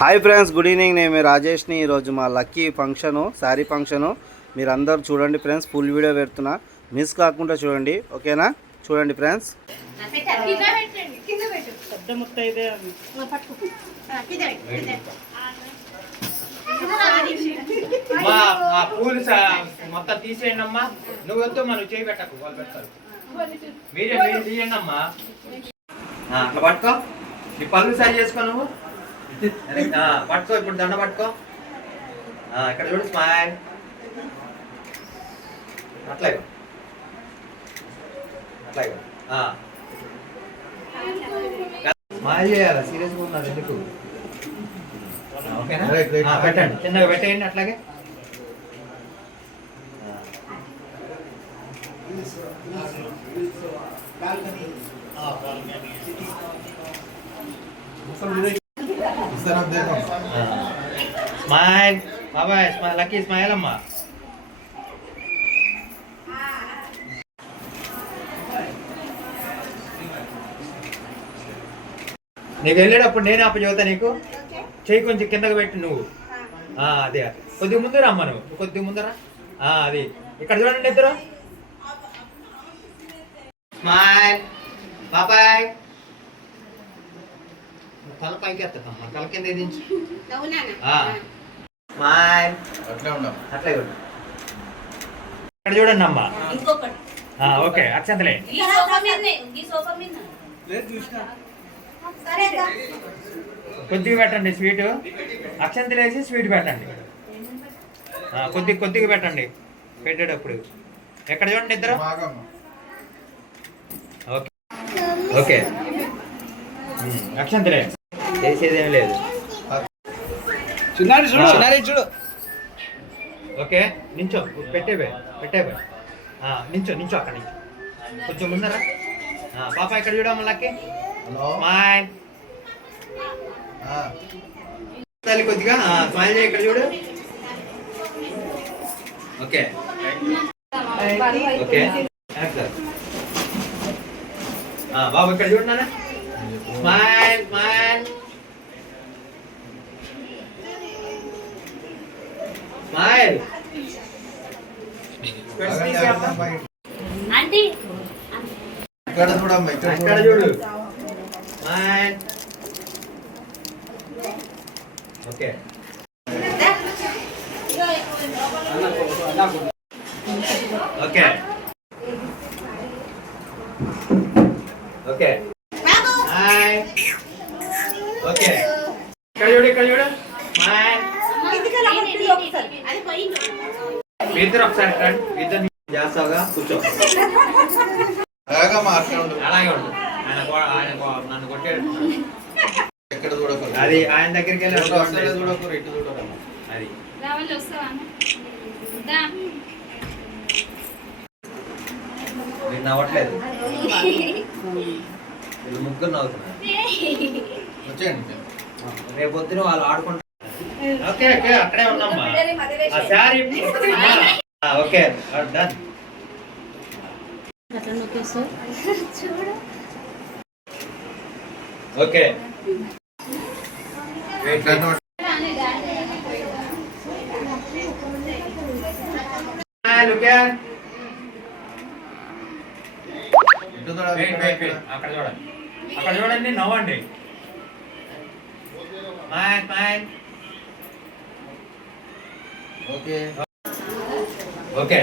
Hi friends, good evening. నేను మీ రాజేష్ని. ఈరోజు మా లక్కీ ఫంక్షను, శారీ ఫంక్షను. మీరు అందరూ చూడండి ఫ్రెండ్స్, ఫుల్ వీడియో పెడుతున్నా, మిస్ కాకుండా చూడండి, ఓకేనా? చూడండి ఫ్రెండ్స్. పూలు మొత్తం తీసేయండి అమ్మా. నువ్వు వద్దు, మనం చేయి పెట్టకు, వాళ్ళు పెడతారు. మీరు తీయండి అమ్మా. అట్లా పట్టుకో, నీ పళ్ళు సరి చేసుకో. నువ్వు పట్టుకో, ఇప్పుడు దండ పట్టుకో. ఇక్కడ చూడు, స్మైల్. అట్లాగే అట్లాగే స్మైల్ చేయాలా? సీరియస్గా ఉన్నది ఎందుకు? ఓకేనా? పెట్టండి, చిన్నగా పెట్టేయండి. అట్లాగే స్మైల్ బాబాయ్, స్మైల్. లక్కీ స్మైల్ అమ్మా. నీకు వెళ్ళేటప్పుడు నేనే అప్ప చెబుతా నీకు. చెయ్యి కొంచెం కిందకి పెట్టి నువ్వు. అదే కొద్దిగా ముందు రమ్మా, నువ్వు కొద్దిగా ముందరా. అది ఇక్కడ చూడండి ఇద్దరు. స్మైల్ బాబాయ్. తల పైకి ఎత్తమ్మా, తల కింద దించు. స్మైల్. అట్లే ఇక్కడ చూడండి అమ్మా. ఓకే, అక్షంతలే. కొద్దిగా పెట్టండి స్వీట్. అక్షంతలు వేసి స్వీట్ పెట్టండి. కొద్దిగా పెట్టండి పెట్టేటప్పుడు. ఎక్కడ చూడండి ఇద్దరు. ఓకే ఓకే, అక్షంతలే చేసేదేమీ లేదు. చూడు. ఓకే, నించో. పెట్టేవే నించో అక్కడ నుంచి కొంచెం ముందరా. పాప ఇక్కడ చూడమ్మా. Lucky smile. తల్లి కొద్దిగా స్మైల్ చేయి. ఇక్కడ చూడు. ఓకే ఓకే, బాబు ఇక్కడ చూడు నాన్న. Smile smile smile. ఇక్కడ చూడు. Smile. Okay okay okay. Hi. Okay, ఇక్కడ చూడు. స్మైల్. ఇద్దరు ఒకసారి ఇద్దరు చేస్తావుగా, కూర్చో. అలాగే ఉండు. ఆయన నన్ను కొట్టాడు. అది ఆయన దగ్గరికి వెళ్ళి అది నేను నవ్వట్లేదు, వీళ్ళు ముగ్గురు నవ్వుతున్నారు. రేపు పొద్దున వాళ్ళు ఆడుకుంటారు. ఓకే ఓకే, అక్కడే ఉన్నామ్మా. Sorry okay, done. ఓకే అక్కడ చూడండి, నవ్వండి. Okay okay.